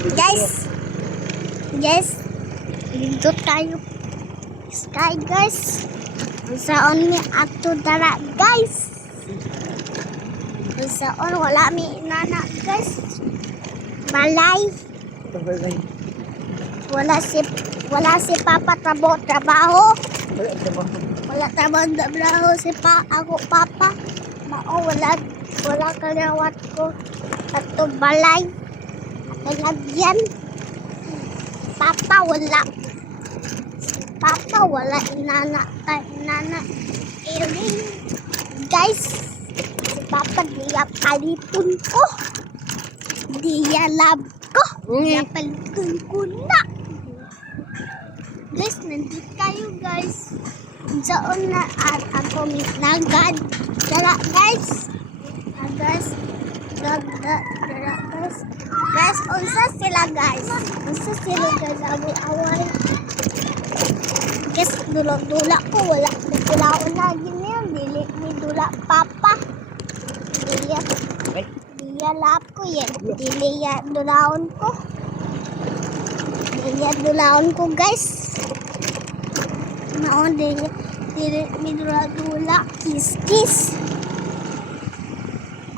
Guys, guys, dito tayo. Sky guys. Saan mi ato dara guys. Saan wala mi inana guys. Balay. Wala si wala si Papa trabo trabaho. Wala trabaho trabaho si pa ako Papa. Mao wala wala kalawat ko ato balay. Nalagyan. Papa wala. Papa wala inana ta inana. Erin. Guys, si Papa diya palipon ko. Diya lab ko. Diya palipon ko na. Guys, nandito tayo guys. Saan na at ako nagad. Dala guys. Guys. Dala guys. Guys, unsa sila guys? Unsa sila guys? Away-away. Guys, dula-dula ko. Wala. Dula-dula lagi niya. Dili ni dula papa. Diya. Diya lap ko yan. Dili ya dulaon ko. Dili ya dulaon ko guys. Naon dili dili ni dula-dula. Kiss-kiss.